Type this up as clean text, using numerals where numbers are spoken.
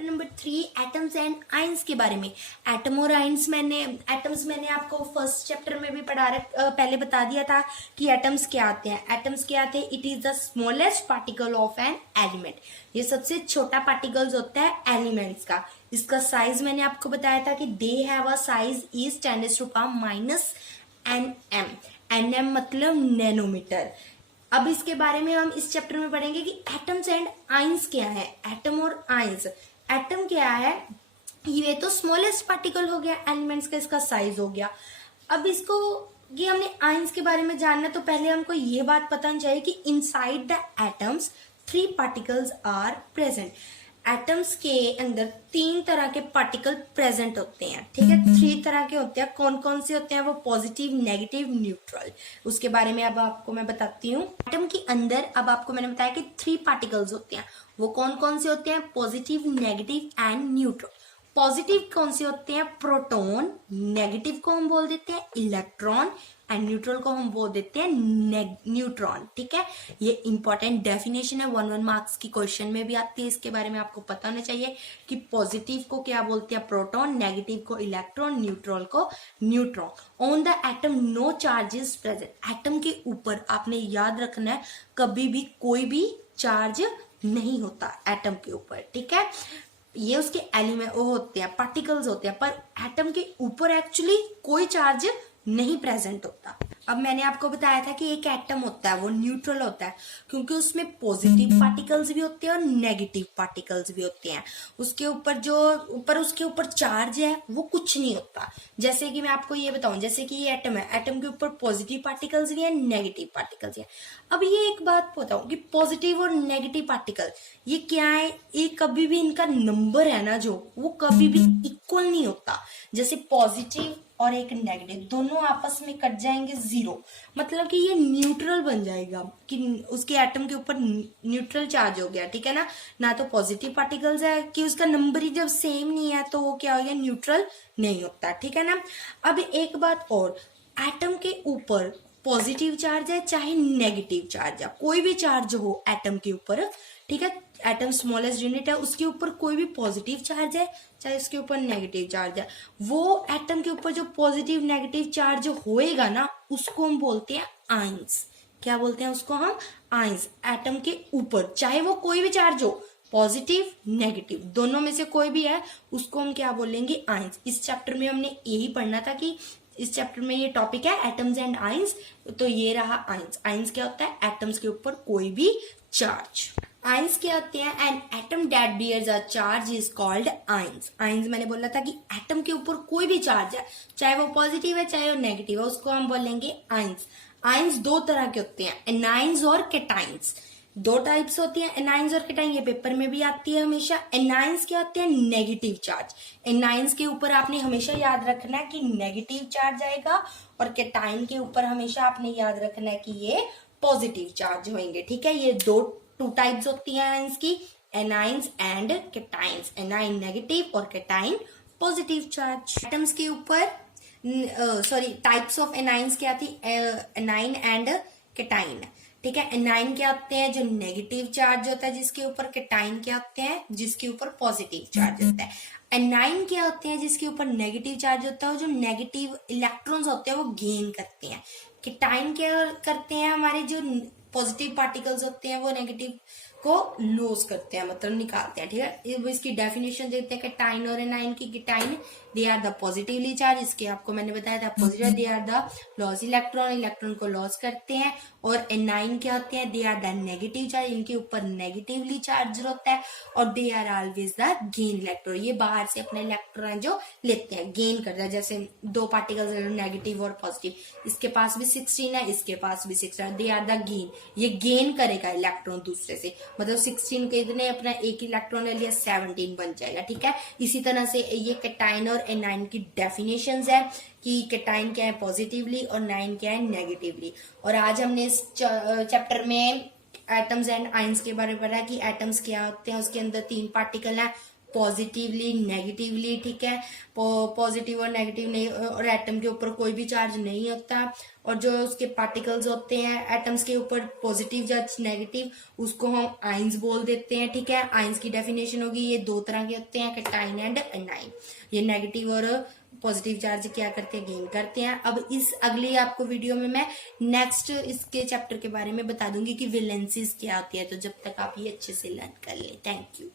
Chapter number 3 atoms and ions के बारे में। एटम और आयंस एटम्स मैंने आपको फर्स्ट चैप्टर में भी पहले बता दिया था कि एटम्स क्या आते हैं। एटम्स क्या आते हैं? It is the smallest particle of an element. ये सबसे छोटा पार्टिकल्स होता है एलिमेंट्स का। इसका साइज मैंने आपको बताया था कि they have a size is 10⁻⁻⁰ nm मतलब नैनोमीटर। अब इसके बारे में हम इस चैप्टर में पढ़ेंगे कि एटम्स एंड आयंस क्या है। एटम और आयंस, एटम क्या है? ये तो स्मॉलेस्ट पार्टिकल हो गया एलिमेंट्स का, इसका साइज हो गया। अब इसको ये हमने आयंस के बारे में जानना, तो पहले हमको ये बात पता होनी चाहिए कि inside the atoms 3 particles are present. Atoms के अंदर 3 तरह के पार्टिकल प्रेजेंट होते हैं, ठीक है। 3 तरह के होते हैं। कौन कौन से होते हैं वो? Positive, negative, neutral. उसके बारे में अब आपको मैं बताती हूँ। एटम के अंदर अब आपको मैंने बताया कि 3 पार्टिकल्स होते हैं। वो कौन कौन से होते हैं? Positive, negative and neutral. Positive कौन से होते हैं? प्रोटॉन। नेगेटिव को हम बोल देते हैं इलेक्ट्रॉन एंड न्यूट्रल को हम बोल देते हैं न्यूट्रॉन, ठीक है। ये इंपॉर्टेंट डेफिनेशन है, 1 मार्क्स की क्वेश्चन में भी आती है। इसके बारे में आपको पता होना चाहिए कि पॉजिटिव को क्या बोलते हैं? प्रोटॉन। नेगेटिव को इलेक्ट्रॉन। न्यूट्रल को neutron. On the atom no charge is present. Atom के ऊपर आपने याद रखना है कभी भी कोई भी चार्ज नहीं होता एटम के ऊपर, ठीक है। ये उसके एलिमेंट वो होते हैं, पार्टिकल्स होते हैं, पर एटम के ऊपर एक्चुअली कोई चार्ज नहीं प्रेजेंट होता। अब मैंने आपको बताया था कि एक एटम होता है वो न्यूट्रल होता है क्योंकि उसमें पॉजिटिव पार्टिकल्स भी होते हैं और नेगेटिव पार्टिकल्स भी होते हैं। उसके ऊपर चार्ज है वो कुछ नहीं होता। जैसे कि मैं आपको ये बताऊं, जैसे कि ये एटम है, एटम के ऊपर पॉजिटिव पार्टिकल्स भी है, नेगेटिव पार्टिकल्स भी है। अब ये एक बात बताऊं कि पॉजिटिव और नेगेटिव पार्टिकल ये क्या है? ये कभी भी इनका नंबर है ना जो, वो कभी भी इक्वल नहीं होता। जैसे पॉजिटिव और एक नेगेटिव दोनों आपस में कट जाएंगे 0, मतलब कि ये न्यूट्रल बन जाएगा कि उसके एटम के ऊपर न्यूट्रल चार्ज हो गया, ठीक है ना तो पॉजिटिव पार्टिकल्स है कि उसका नंबर ही जब सेम नहीं है तो वो क्या हो गया? न्यूट्रल नहीं होता, ठीक है ना। अब एक बात और, एटम के ऊपर पॉजिटिव चार्ज है चाहे नेगेटिव चार्ज है, कोई भी चार्ज हो एटम के ऊपर, ठीक है। एटम स्मॉलेस्ट यूनिट है, उसके ऊपर कोई भी पॉजिटिव चार्ज है चाहे उसके ऊपर नेगेटिव चार्ज है, वो एटम के ऊपर जो पॉजिटिव नेगेटिव चार्ज होएगा ना उसको हम बोलते हैं आयंस। क्या बोलते हैं उसको हम? आयंस। एटम के ऊपर चाहे वो कोई भी चार्ज हो, पॉजिटिव नेगेटिव दोनों में से कोई भी है, उसको हम क्या बोलेंगे? आयंस। इस चैप्टर में हमने यही पढ़ना था कि इस चैप्टर में ये टॉपिक है एटम्स एंड आयंस, तो ये रहा आयंस। आयंस क्या होता है? एटम्स के ऊपर कोई भी चार्ज। आयंस क्या होते हैं? An atom that bears a charge is called ions. Ions मैंने बोला था कि एटम के ऊपर कोई भी चार्ज है, चाहे वो पॉजिटिव है चाहे वो नेगेटिव है, उसको हम बोलेंगे आयंस। आयंस 2 तरह के होते हैं, एनायंस और कैटायंस। 2 टाइप्स होती हैं, एनायंस और कैटायन। ये पेपर में भी आती है हमेशा। एनायंस क्या होते हैं? Negative charge. एनायंस के ऊपर आपने हमेशा याद रखना है कि नेगेटिव चार्ज आएगा, और कैटायन के ऊपर हमेशा आपने याद रखना है कि ये पॉजिटिव चार्ज होंगे, ठीक है। ये 2 टाइप्स होती हैं आयंस की, anions and cations. Anion negative और कैटायन पॉजिटिव चार्ज। एटम्स के ऊपर टाइप्स ऑफ एनायंस क्या थी? एनायन एंड कैटायन, ठीक है। एनायन क्या होते हैं? जो नेगेटिव चार्ज होता है जिसके ऊपर। कैटायन क्या होते हैं? जिसके ऊपर पॉजिटिव चार्ज होता है। एनायन क्या होते हैं? जिसके ऊपर नेगेटिव चार्ज होता है, जो नेगेटिव इलेक्ट्रॉन्स होते हैं वो गेन करते हैं। कैटायन क्या करते हैं? हमारे जो पॉजिटिव पार्टिकल्स होते हैं वो नेगेटिव को लॉस करते हैं, मतलब निकालते हैं, ठीक है। इसकी डेफिनेशन देखते हैं कैटायन और एनायन की। Cation they are the positively charge, इसके आपको मैंने बताया था positive. They are the loss electron, electron को लॉस करते हैं। और एनायन क्या होते हैं? They are the negative charge, इनके ऊपर नेगेटिवली चार्ज होता है। और they are always the gain electron, ये बाहर से अपने इलेक्ट्रॉन जो लेते हैं, गेन करता है। जैसे 2 पार्टिकल्स नेगेटिव और पॉजिटिव, इसके पास भी 16 है, इसके पास भी 16 है, दे आर द गेन, ये गेन करेगा इलेक्ट्रॉन दूसरे से, मतलब 16 के इतने अपना एक इलेक्ट्रॉन ले लिया, 17 बन जाएगा, ठीक है। इसी तरह से ये कैटायन और एनायन की डेफिनेशंस है कि कैटायन क्या है? पॉजिटिवली, और एनायन क्या है? नेगेटिवली। और आज हमने इस चैप्टर में एटम्स एंड आयंस के बारे में पढ़ा कि एटम्स क्या होते हैं। उसके अंदर 3 पार्टिकल हैं, पॉजिटिवली, नेगेटिवली, ठीक है। पॉजिटिव और नेगेटिव नहीं, और एटम के ऊपर कोई भी चार्ज नहीं होता। और जो उसके पार्टिकल्स होते हैं एटम्स के ऊपर पॉजिटिव या नेगेटिव, उसको हम आइंस बोल देते हैं। ठीक है, आइंस की डेफिनेशन होगी, ये दो तरह के होते हैं, कैटाइन एंड एनाइन। ये नेगेटिव और पॉजिटिव चार्ज क्या करते हैं, गेन करते हैं। अब इस अगली आपको वीडियो में मैं नेक्स्ट इसके चैप्टर के बारे में बता दूंगी कि वैलेंसीज क्या होती है। तो जब तक आप ये अच्छे से लर्न कर ले। Thank you.